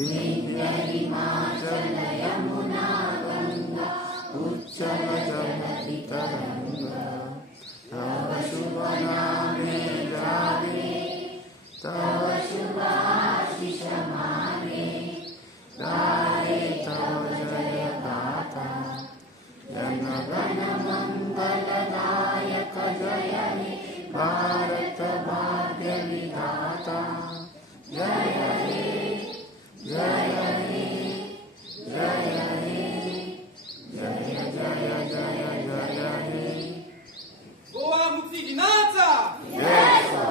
हिमाचल यमुना गंगा उच्चल जलधि तरंगा तव शुभ नामे जाने तव शुभ आशीष माने गाये तव जय गाथा जन गण मंगलदायक जय हे भारत भाग्य विधाता जय हे जय हे जय हे जय जय जय जय हे गोवा मुक्ती दिनाचा जय हो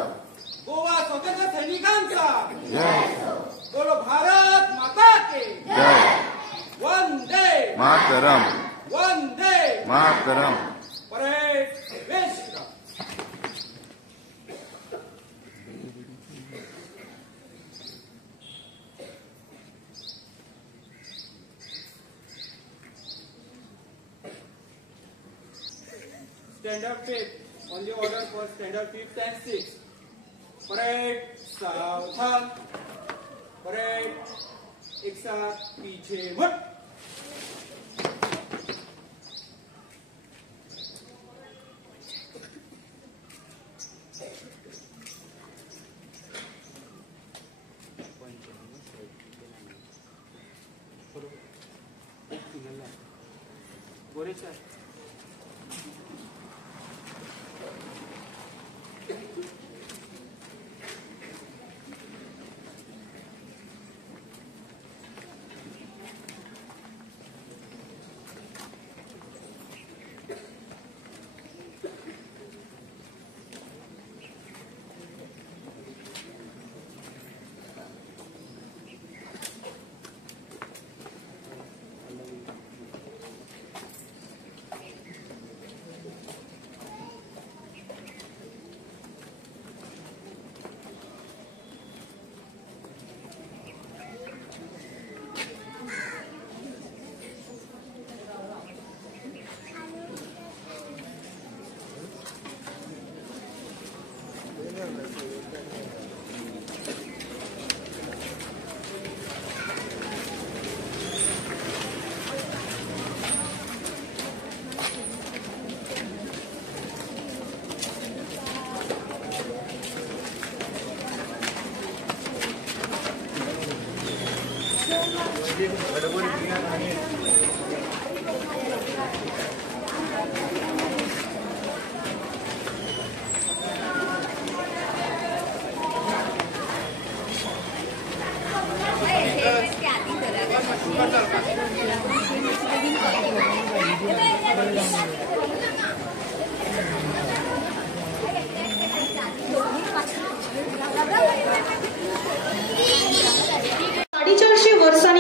गोवा स्वतंत्र सैनिकांचा जय हो बोलो भारत माता के जय वंदे मातरम वंदे मातरम परेड वेश Standard 5th on the order for standard 5th and 6th. Parade सावधान परेड एक साथ पीछे मुड़ बोले सर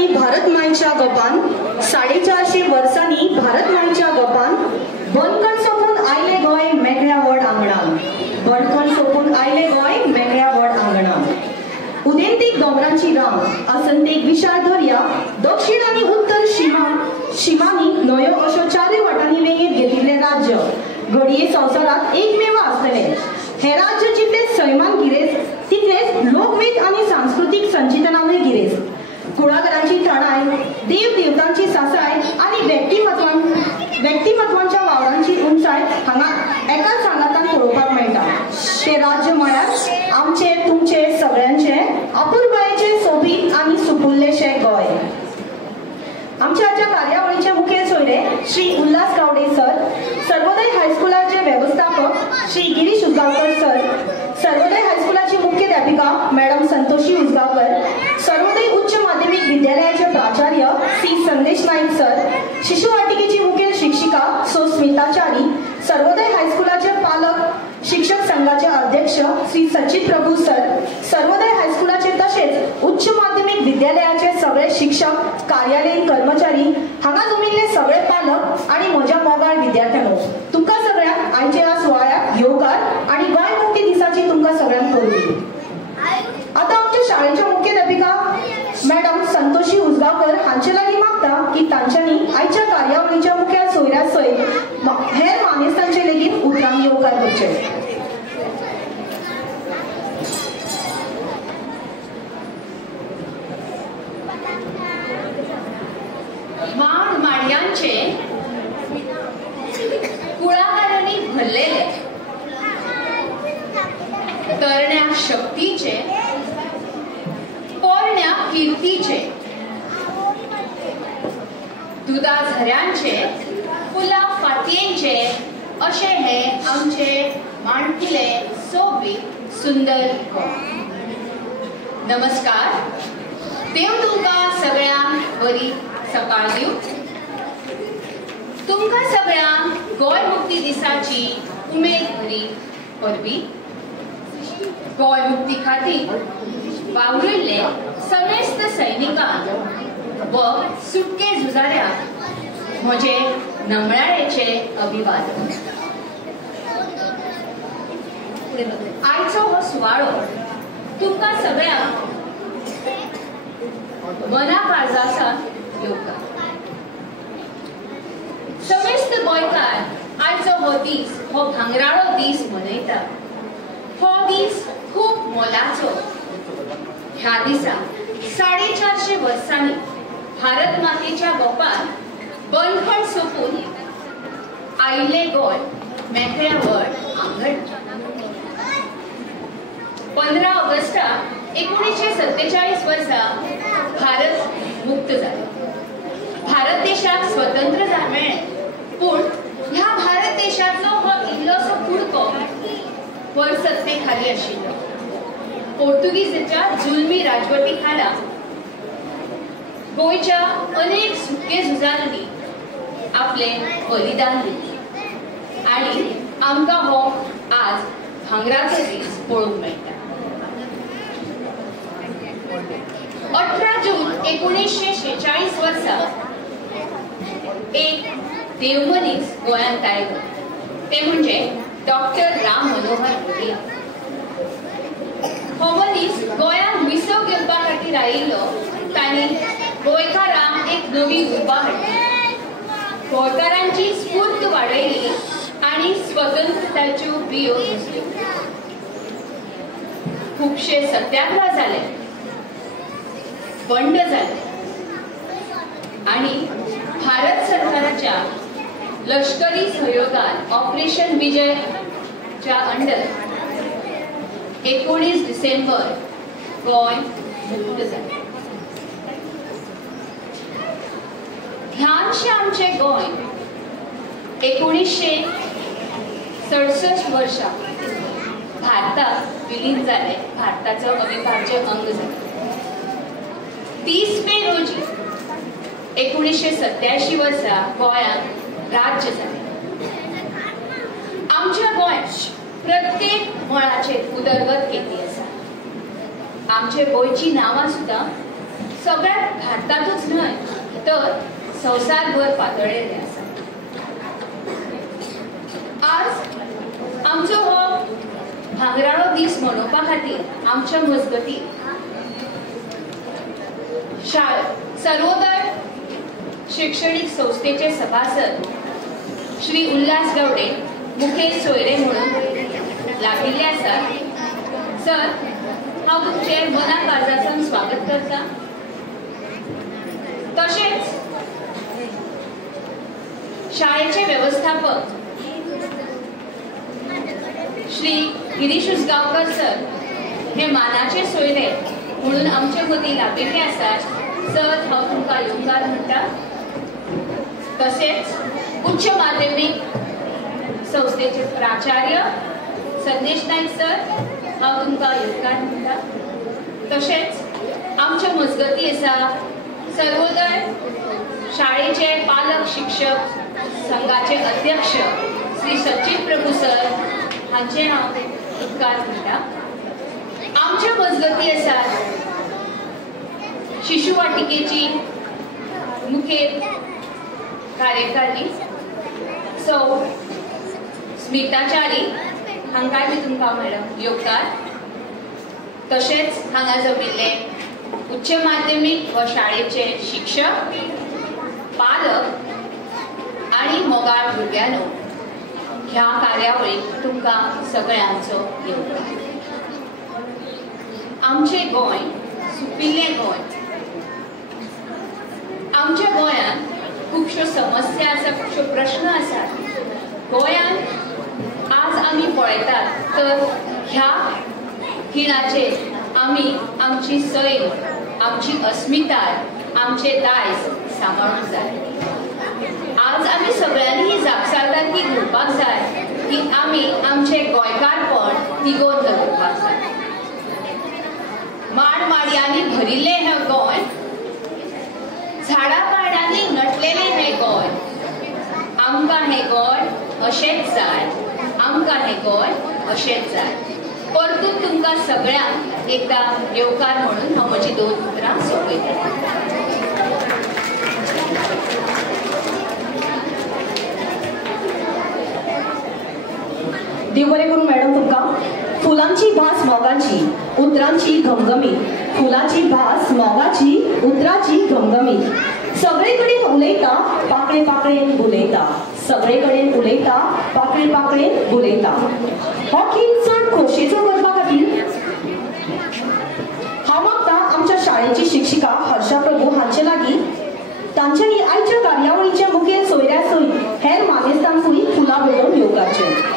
भारत मायच्या गपान 450 वर्सांनी भारत मायच्या गपान बंदखण सोपून आयले गोंय मेकळ्या व्हड आंगणान बंदखण सोपून आयले गोंय मेकळ्या व्हड आंगणान उदेंतीक दोंगरांची रांग आसंतेक विशाळ दर्या दक्षिण आनी उत्तर शिमांनी न्हंयो अश्यो चारूय वाटांनी वेगीत घेतिल्ले राज्य घडये संवसारांत एकमेव आसतले हे राज्य जितले सैमान गिरेज तितलेच लोकवेद आनी सांस्कृतीक संचितनानूय गिरेज कुळागरांची तणाय देव देवतांची सासाय आणि व्यक्तिमत्वांच्या वावरांची उंचाय हांगा एकाच सांगातान पळोवपाक मेळटा ते राज्य म्हळ्यार आमचे तुमचे सगळ्यांचे अपुर्बायेचे सोबीत आणि सुपुल्लेशे गोंय आमच्या आजच्या कार्यावळीचे मुखेल सोयरे श्री उल्हास गावडे सर सर्वोदय हायस्कुलाचे व्यवस्थापक श्री गिरीश उजगावकर सर सर्वोदय हायस्कुलाची मुख्याध्यापिका मॅडम संतोषी उजगावकर सर्वोदय उच्च माध्यमिक विद्यालयाचे प्राचार्य श्री संदेश नाईक सर शिशु वाटिकेची मुखेल शिक्षिका सो स्मिताचारी सर्वोदय हायस्कुलाचे पालक शिक्षक संघाचे अध्यक्ष श्री सचित प्रभू सर सर्वोदय हायस्कुलाचे तसेच उच्च माध्यमिक विद्यालयाचे सगळे शिक्षक कार्यालयीन कर्मचारी हांगा जमिल्ले सगळे पालक आणि म्हज्या मोगाळ विद्यार्थ्यांनो तुमकां सगळ्यांक आयचे ह्या सुवाळ्याक येवकार आणि गोंय मुक्ती दिसाची तुमकां सगळ्यांक परबी आता आमच्या शाळेच्या मुख्याध्यापिका मॅडम संतोषी उजगावकर हांचे लागीं मागता की तांच्यांनी आयच्या कार्यावळीच्या मुखेल सोयऱ्या सयत हेर मानेस्तांचे लेगीत उतरांक येवकार करचे शक्तीचे पोरण्या कीर्तीचे दुधा झऱ्यांचे फुला फातयेंचे अशे हे आमचे माणकुले सोबीत सुंदर गोंय. नमस्कार. देव तुमकां सगळ्यांक बरी सकाळ दिवं. तुमकां सगळ्यांक गोंय मुक्ती दिसाची उमेद भरी परबी. गोंय मुक्ती खातीर वावुरिल्ले समेस्त सैनिकांक व सुटके झुजाऱ्यांक म्हजे नमळायेचे अभिवादन. आयचो हो सुवाळो तुमकां सगळ्यांक मना काळजासान येवकार. समेस्त गोंयकार आयचो हो दीस हो भांगराळो दीस मनयता. हो दीस खूब मोलाचो. ह्या दिसा 450 वर्सांनी भारत मातेच्या गोपान बंदखण सोपून आयिल्ले गोंय मेकळ्या व्हड आंगडटा. 15 ऑगस्टाक 1947 वर्सा भारत मुक्त जालो. भारत देशाक स्वतंत्र मेळ्ळें. पूण ह्या भारत देशाचो हो इल्लोसो कुडको वर सत्ते खाली आशिल्लो. पोर्तुगीजाच्या जुलमी राजवटी खाला गोंयच्या अनेक सुटके झुजारांनी आपले बलिदान दिलें आनी आमकां हो आज भांगराचो दीस पळोवंक मेळटा. 18 जून 1946 वर्सा एक देवमनीस गोंयांत आयलो. ते म्हणजे डॉक्टर राम मनोहर लोहिया. हो मनीस गोंयांत विसव घेवपा खातीर आयिल्लो. तांणी गोंयकारांक एक नवी उर्बा हाडली. गोंयकारांची स्फूर्त वाडयली आनी स्वतंत्रताच्यो बियो घुसल्यो. खुबशे सत्याग्रह जाले, बंड जाले आनी भारत सरकाराच्या लष्करी सहयोगान ऑपरेशन विजयच्या अंडर 19 डिसेंबर गोंय मुक्त जालें. ल्हानशें आमचें गोंय 1967 वर्सा भारताक विलीन जालें. भारताचो अविभाज्य अंग जालें. 30 मे रोजी 1987 वर्सा गोंयांत राज्य जालें. आमच्या गोंयात प्रत्येक मळाचेर उदरगत केल्ली आसा. आमचे गोंयची नांवां सुद्दां सगळ्या भारतातूच न्हय तर संवसारभर पातळिल्ले आसा. आज आमचो हो भांगराळो दीस मनोवपा खातीर आमच्या मजगतीं सर्वोदय शैक्षणिक संस्थेचे सभासद श्री उल्हास गावडे मुखेल सोयरे म्हणून लागिल्ले आसात. सर, हांव तुमचें मना काळजासान स्वागत करता. तशेंच शाळेचे व्यवस्थापक श्री गिरीश उसगांवकर सर हे मानाचे सोयरे म्हणून आमचे मदीं लागिल्ले आसात. सर, हांव तुमकां येवकार म्हणटा. तशेंच उच्च माध्यमीक संस्थेचे प्राचार्य संदेश नाईक सर, हांव तुमकां येवकार म्हणटा. तशेंच आमच्या मजगती आसा सर्वोदय शाळेचे पालक शिक्षक संघाचे अध्यक्ष श्री सचिन प्रभू सर, हांचे हांव उपकार म्हणटा. आमच्या मजगती आसात शिशु वाटिकेची मुखेल कार्यकारी सौ स्मिताचारी, हांकाय बी तुमकां मॅडम येवकार. तशेंच हांगा जमिल्ले उच्च माध्यमीक व शाळेचे शिक्षक, पालक आनी मोगाळ भुरग्यांनो, ह्या कार्यावळीक तुमकां सगळ्यांचो येवकार. आमचें गोंय सुपिल्लें गोंय. आमच्या गोंयांत खुबश्यो समस्या आसा, खुबश्यो प्रश्न आसात. गोंयांत आज आमी पळयतात तर खिणाचेर आमी आमची सैम, आमची अस्मिताय, आमचे दायज सांबाळूंक जाय. आज आमी सगळ्यांनी ही जापसालदारकी घेवपाक जाय की आमी आमचे गोंयकारपण तिगोवन दवरपाक जाय. माडमाडयांनी भरिल्ले हें गोंय, झाडां पाडांनी नटलेलें हें गोंय. आमकां हें गोंय अशेंच जाय, आमकां हें गोंय अशेंच जाय. परतून तुमकां सगळ्यांक एकदां येवकार म्हणून हांव म्हजी 2 उतरां सोंपयता. देव बरें करूं मॅडम तुमकां. फुलांची भास मोगाची, उतरांची घमघमीत. फुलांची भास मोगाची, उतरांची घमघमीत. सगळे कडेन उलयता, पाकळे पाकळेन बुलयता. सगळे कडेन उलयता, पाकळे पाकळेन बुलयता. हो गीत चड खोशेचो करपा खातीर हांव मागता आमच्या शाळेची शिक्षिका हर्षा प्रभू हांचे लागीं तांच्यांनी आयच्या कार्यावळीच्या मुखेल सोयऱ्या सयत हेर मानेस्तांकूय फुलां बरोवन येवकारचें.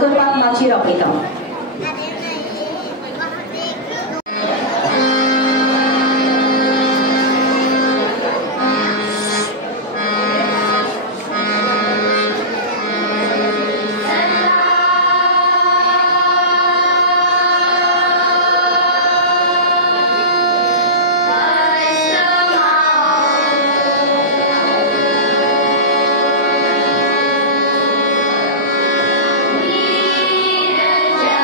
करपाक माचयेर आपयता. Yeah.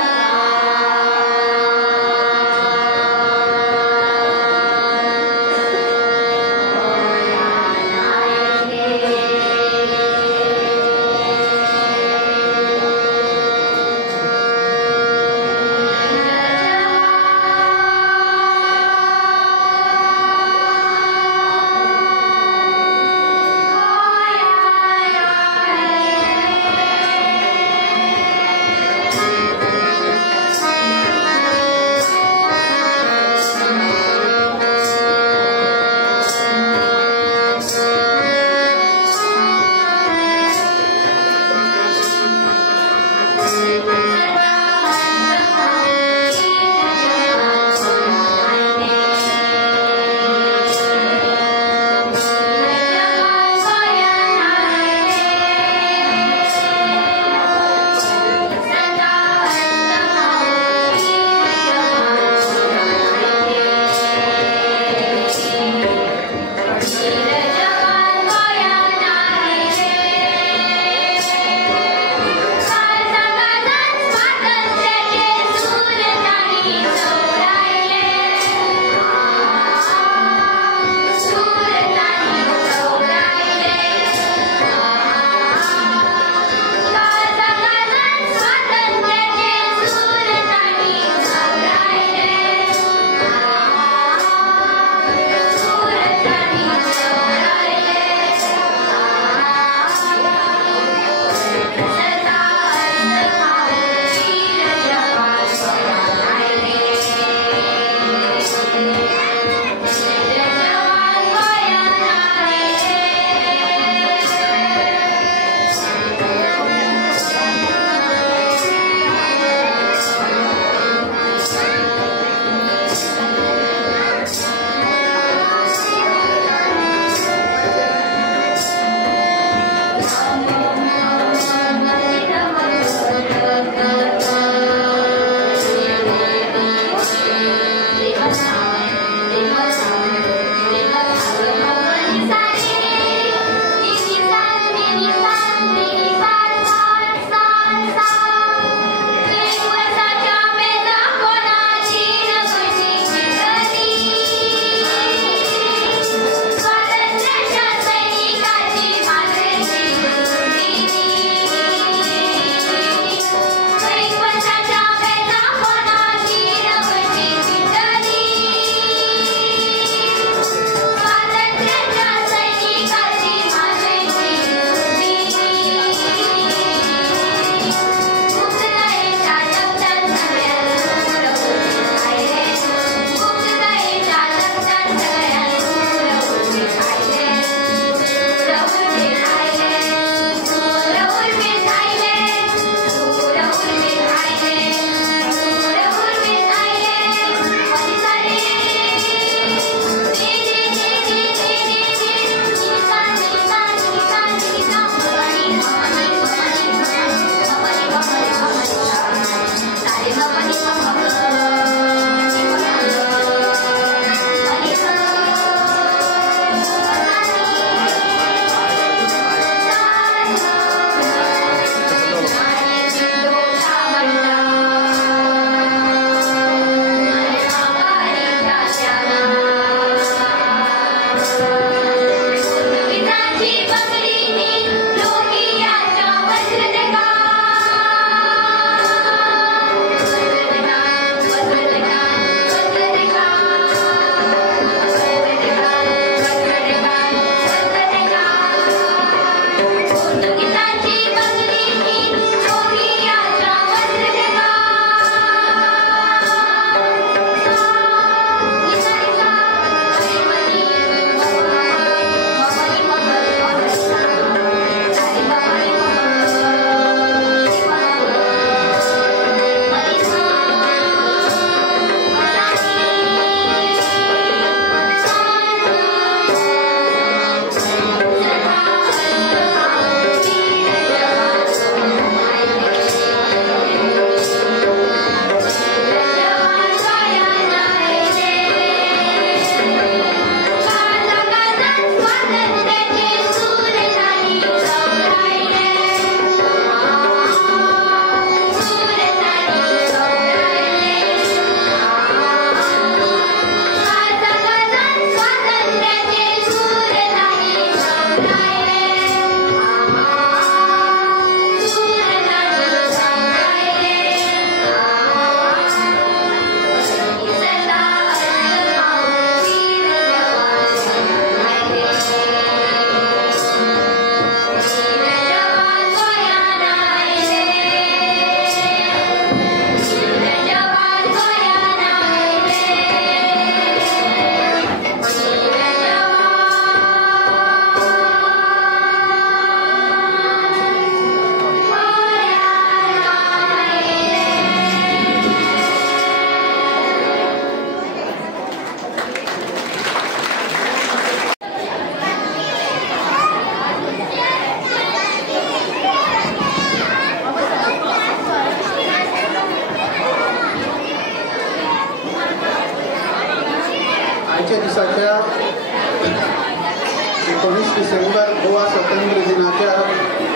26 डिसेंबर गोवा स्वातंत्र्य दिनाच्या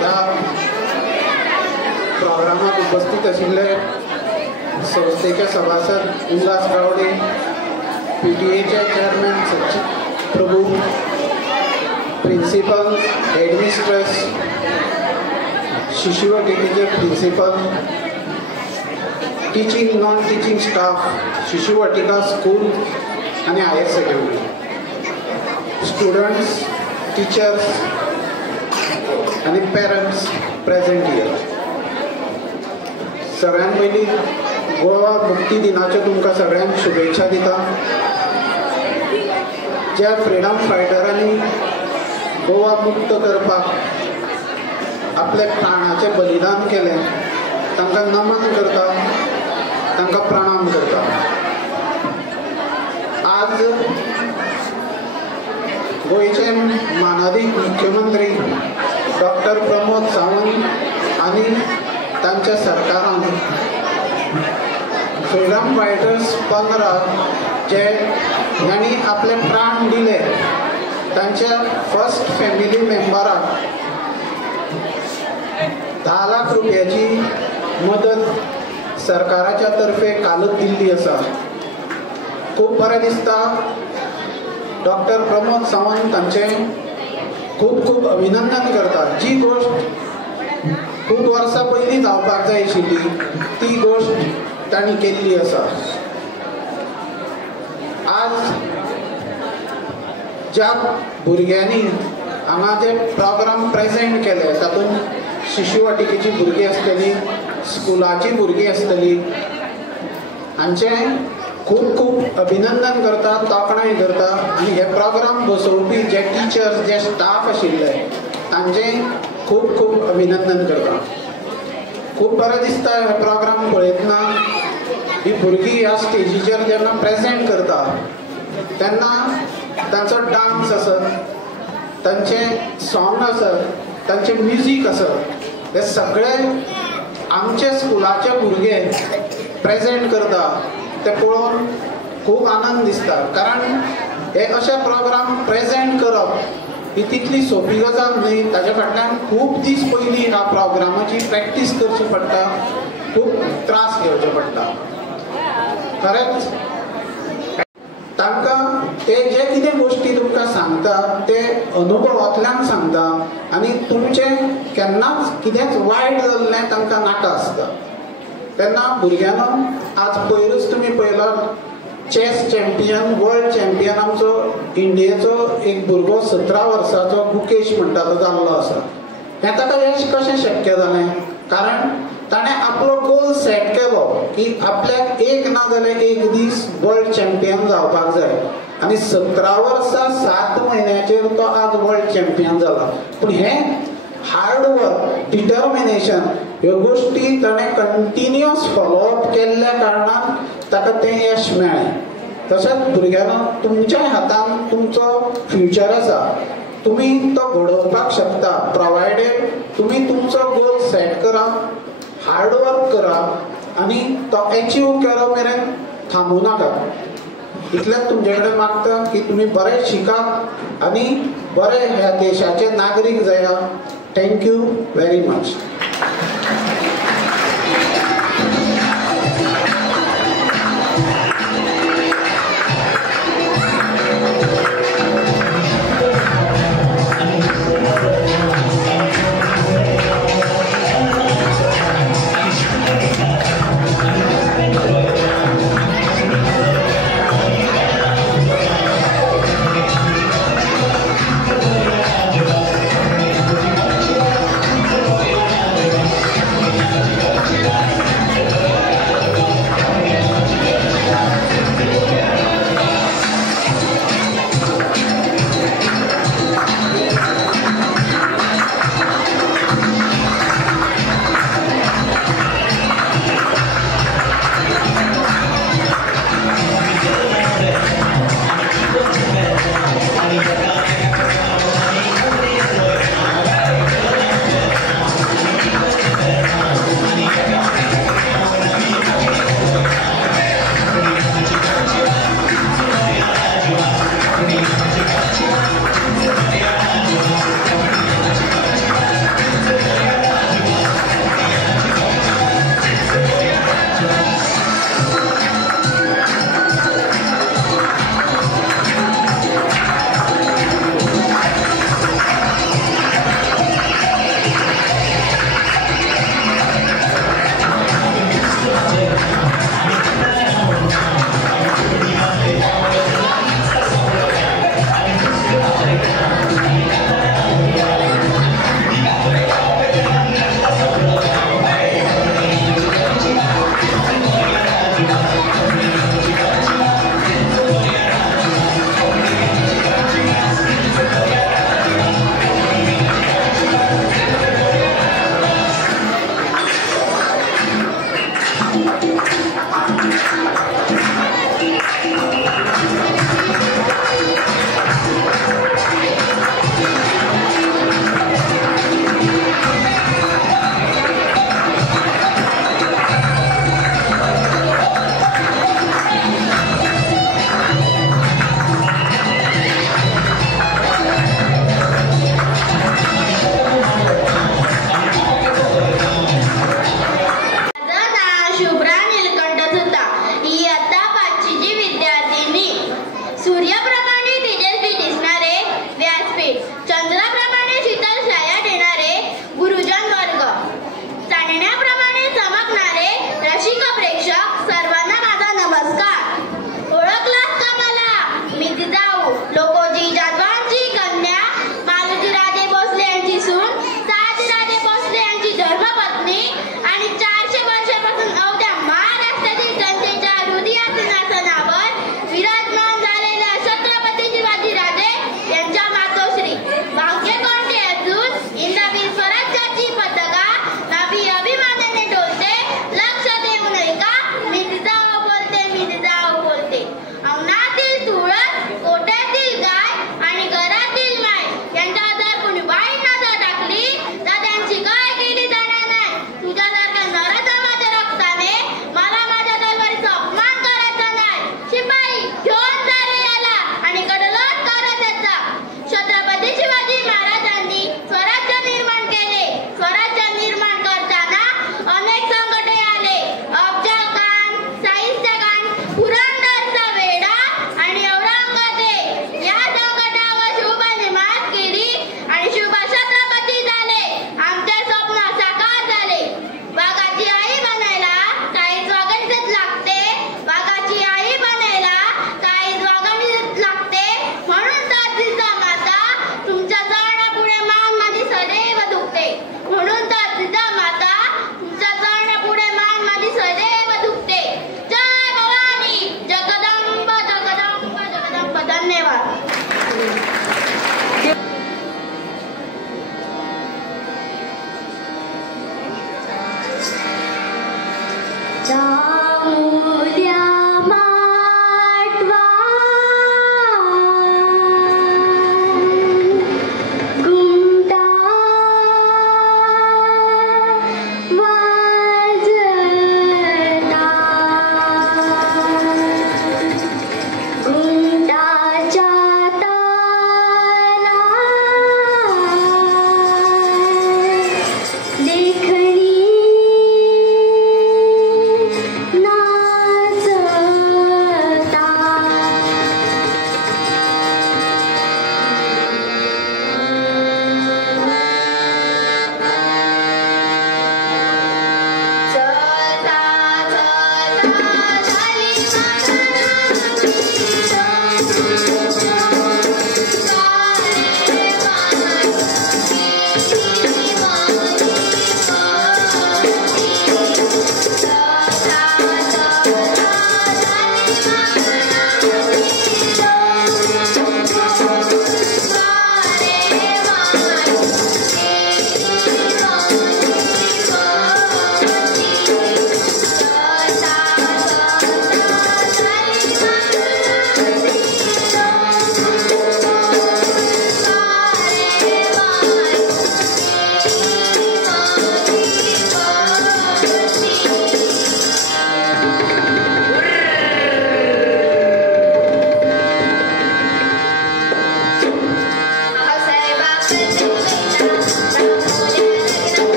ह्या प्रोग्रामात उपस्थित आशिल्ले संस्थेचे सभासद Ulhas Gawde, PTA chairman Sachin Prabhu, principal, headmistress, शिशुवाटिकेचे principal, teaching non teaching staff, Shishuvatika school आणि हायर सेकंडरी, स्टुडंट्स, टीचर्स आणि पेरेंट्स प्रेझेंट हियर. सगळ्यात पयलीं गोवा मुक्ती दिनाच्यो तुमकां सगळ्यांक शुभेच्छा दिता. ज्या फ्रिडम फायटरांनी गोवा मुक्त करपाक आपले प्राणाचे बलिदान केलें तांकां नमन करता, तांकां प्रणाम करता. आज गोंयचे माननीय मुख्यमंत्री डॉक्टर प्रमोद सावंत आणि तांच्या सरकारान फ्रीडम फायटर्स 15 जे यांनी आपले प्राण दिले तांच्या फर्स्ट फॅमिली मेंबराक 10 लाख रुपयाची मदत सरकाराच्या तर्फे कालच दिल्ली आसा. खूब बरें दिसता. डॉक्टर प्रमोद सावंत तांचे खूब खूब अभिनंदन करता. जी गोष्ट खूब वर्सां पयलीं जावपाक जाय आशिल्ली ती गोष्ट तांणी केल्ली आसा. आज ज्या भुरग्यांनी हांगा जे प्रोग्राम प्रेजेंट केले तातूंत शिशुवाटिकेची भुरगीं आसतली, स्कुलाची भुरगीं आसतली, हांचें खूब खूब अभिनंदन करता, तोखणाय करता. आनी हे प्रोग्राम बसोवपी जे टिचर्स, जे स्टाफ आशिल्ले तांचें खूब खूब अभिनंदन करता. खूब बरें दिसता हे प्रोग्राम पळयतना. ही भुरगीं ह्या स्टेजीचेर जेन्ना प्रेजेंट करता तेन्ना तांचो डान्स आसत, तांचें सॉंग आसत, तांचें म्युजीक आसत, हे सगळे आमचे स्कुलाचे भुरगे प्रेजेंट करता ते पळोवन खूब आनंद दिसता. कारण हे अशे प्रोग्राम प्रेजेंट करप ही तितली सोपी गजाल न्हय. ताचे फाटल्यान खूब दीस पयलीं ह्या प्रोग्रामाची प्रॅक्टीस करची पडटा, खूब त्रास घेवचे पडटा. खरेंच तांकां ते जे कितें गोश्टी तुमकां सांगता ते अनुभवांतल्यान सांगता आनी तुमचें केन्नाच कितेंच वायट जाल्लें तांकां नाका आसता. तेन्ना भुरग्यांनो आज पयरूच तुमी पळयला चॅस चॅम्पियन, वर्ल्ड चॅम्पियन आमचो इंडियेचो एक भुरगो 17 वर्सांचो मुकेश म्हणटा तो जाल्लो आसा. हें ताका यश कशें शक्य जालें? कारण ताणें आपलो गोल सेट केलो की आपल्याक एक ना जाल्यार एक दीस वर्ल्ड चॅम्पियन जावपाक जाय. आनी 17 वर्सां 7 म्हयन्याचेर तो आज वर्ल्ड चॅम्पियन जाला. पूण हें हार्ड वर्क, डिटर्मिनेशन ह्यो गोश्टी ताणें कंटिन्युअस फॉलोअप केल्ल्या कारणान ताका तें यश मेळ्ळें. तशेंच भुरग्यांनो तुमच्या हातान तुमचो फ्युचर आसा. तुमी तो घडोवपाक शकता प्रोवायडेड तुमी तुमचो गोल सेट करा, हार्ड वर्क करा आनी तो अचीव केलो मेरेन थांबू नाका. इतलेंच तुमचे कडेन मागता की तुमी बरें शिकात आनी बरे ह्या देशाचे नागरीक जाया. Thank you very much.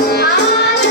Ah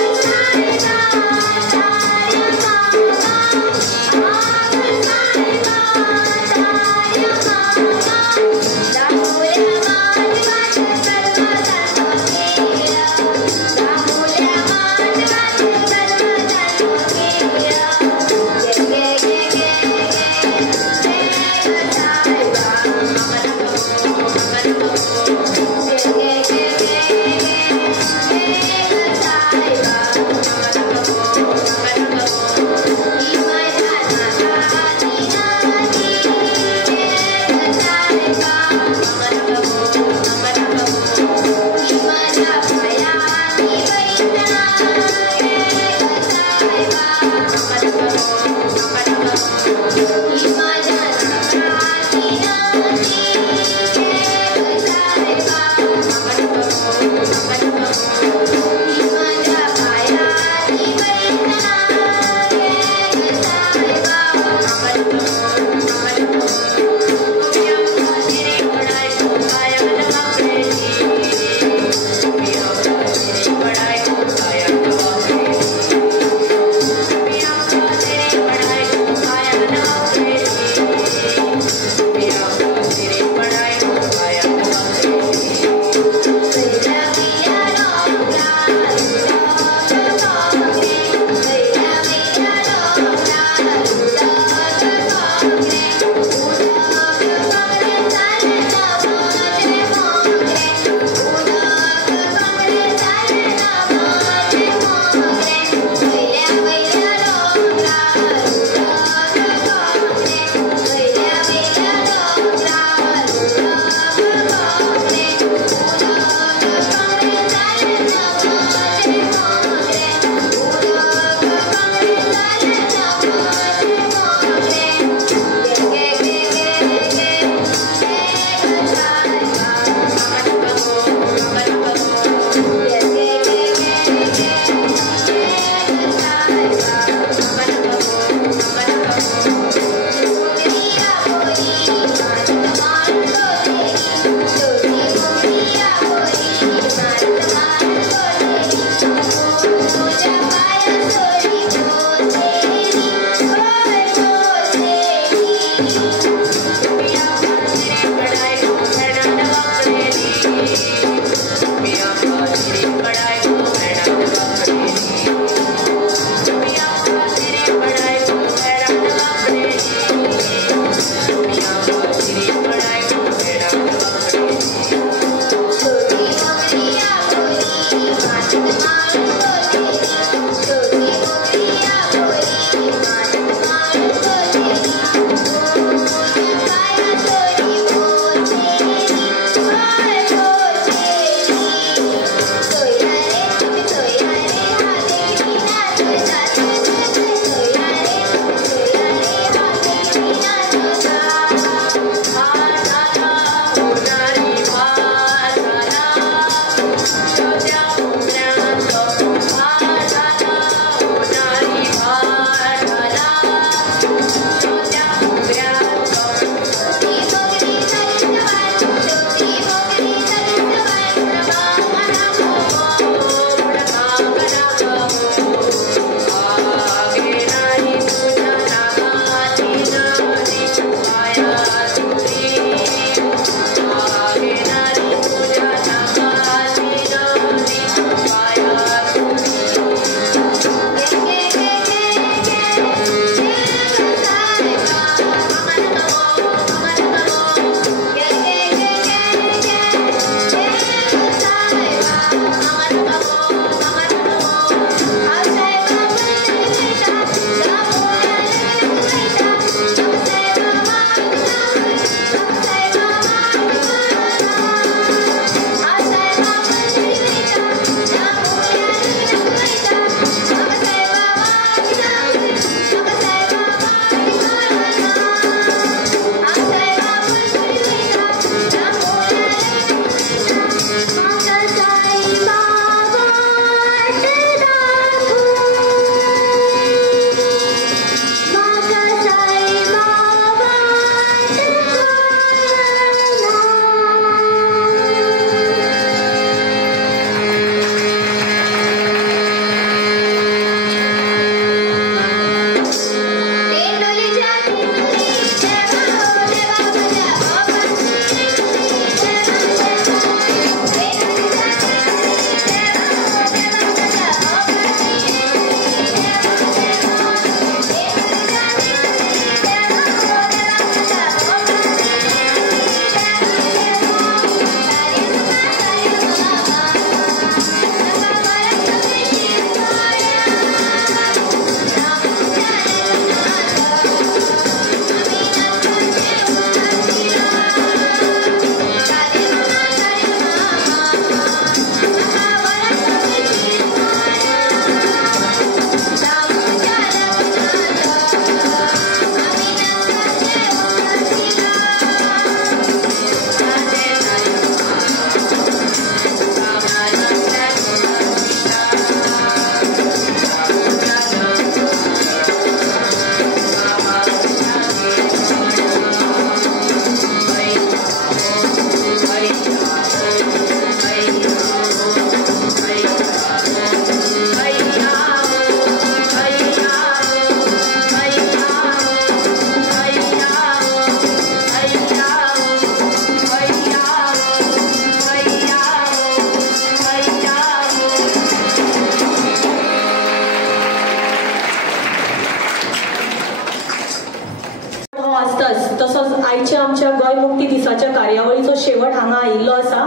वर्षीच्या आमच्या गोंय मुक्ती दिसाच्या कार्यावळीचो शेवट हांगा आयिल्लो आसा.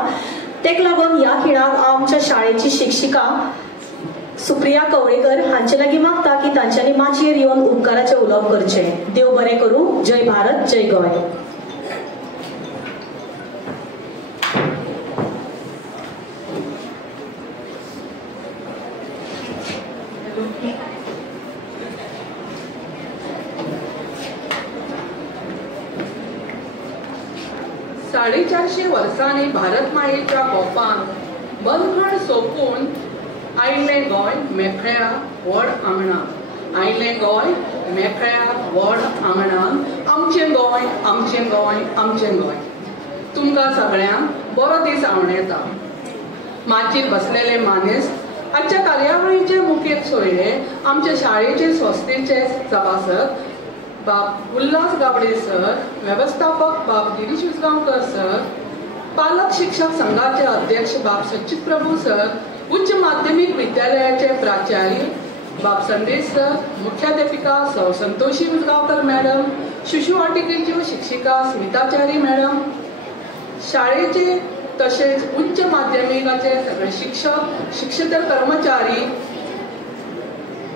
तेक लागून ह्या खिणाक हांव आमच्या शाळेची शिक्षिका सुप्रिया कवळेकर हांचे लागीं मागता की तांच्यांनी माचयेर येवन उपकाराचे उलोवप करचें. देव बरें करूं. जय भारत, जय गोंय. साडेचारशे वर्सांनी भारत मायेच्या कोपान बंदखण सोंपून आयिल्लें गोंय मेखळ्या व्हड आंगणान. आयिल्लें गोंय मेखळ्या व्हड आंगणान. आमचें गोंय, आमचें गोंय, आमचें गोंय. तुमकां सगळ्यांक बरो दीस आंवड येता. माचयेर बसलेले मानेस्त आजच्या कार्यावळीचे मुखेल सोयरे आमच्या शाळेचे संस्थेचे सभासद बाब उल्हास गावडे सर, व्यवस्थापक बाब गिरीश उसगांवकर सर, पालक शिक्षक संघाचे अध्यक्ष बाब सचित प्रभू सर, उच्च माध्यमिक विद्यालयाचे प्राचार्य बाब संदेश सर, मुख्याध्यापिका सौ संतोषी उसगांवकर मॅडम, शिशुवाटिकेच्यो शिक्षिका स्मिताचारी मॅडम, शाळेचे तसेच उच्च माध्यमिकाचे सगळे शिक्षक, शिक्षकेतर कर्मचारी,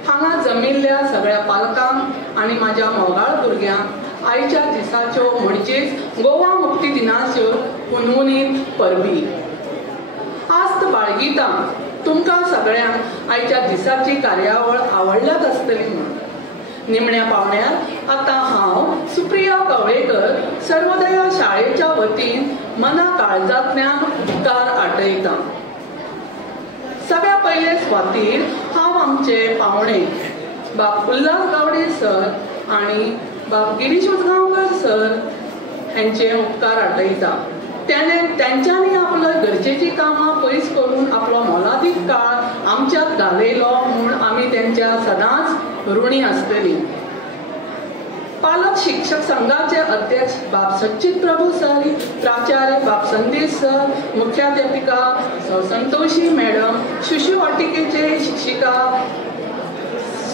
हांगा जमिल्ल्या सगळ्या पालकांक आनी म्हाज्या मोगाळ भुरग्यांक आयच्या दिसाच्यो म्हणजेच गोवा मुक्ती दिनाच्यो हुनहुनीत परबी. आस्त बाळगितां तुमकां सगळ्यांक आयच्या दिसाची कार्यावळ आवडल्याच आसतली म्हूण. निमण्या पावण्यार आतां हांव सुप्रिया कवळेकर सर्वोदया शाळेच्या वतीन मना काळजांतल्यान उपकार आटयतां. सगळ्या पयले सुवातेर हांव आमचे पावणे बाब उल्हास गावडे सर आनी बाब गिरीश उसगांवकर सर हांचे उपकार आटयता. त्यांच्यांनी आपलो गरजेची कामां पयस करून आपलो मोलादीक काळ आमच्यात घालयलो म्हूण आमी त्यांच्या सदांच ऋणी आसतलीं. पालक शिक्षक संघाचे अध्यक्ष बाब सचित प्रभू सर, प्राचार्य बाब संदेश सर, मुख्याध्यापिका सौ संतोषी मॅडम, शिशुवाटिकेचे शिक्षिका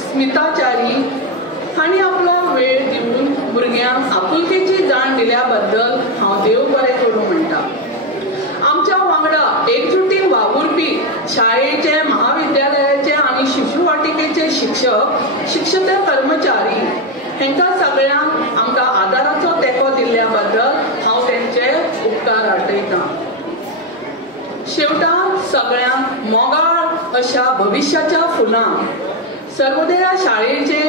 स्मिताचारी हांणी आपलो वेळ दिवन भुरग्यांक आपुलकेची जाण दिल्या बद्दल हांव देव बरें करूं म्हणटा. आमच्या वांगडा एकजुटीन वावुरपी शाळेचे, महाविद्यालयाचे आनी शिशुवाटिकेचे शिक्षक, शिक्षकेतर कर्मचारी हेंकां सगळ्यांक आमकां आदाराचो तेंको दिल्ल्या बद्दल हांव तेंचे उपकार आटयतां. शेवटाक सगळ्यांक मोगाळ अशा भविश्याच्या फुलांक सर्वोदया शाळेचे,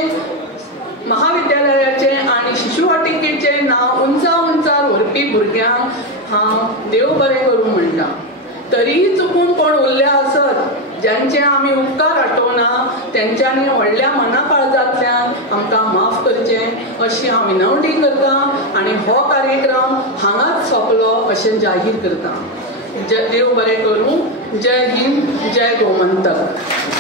महाविद्यालयाचे आनी शिशुवाटिकेचे नांव उंचार व्हरपी भुरग्यांक हांव देव बरें करूं म्हणटा. तरीय चुकून कोण उरले आसत ज्यांचे आमी उपकार आठोवना तेंच्यांनी व्हडल्या मना काळजांतल्यान आमकां माफ करचें अशी हांव विनवणी करतां आनी हो कार्यक्रम हांगाच सोंपलो अशें जाहीर करतां. देव बरें करूं. जय हिंद, जय गोमंतक.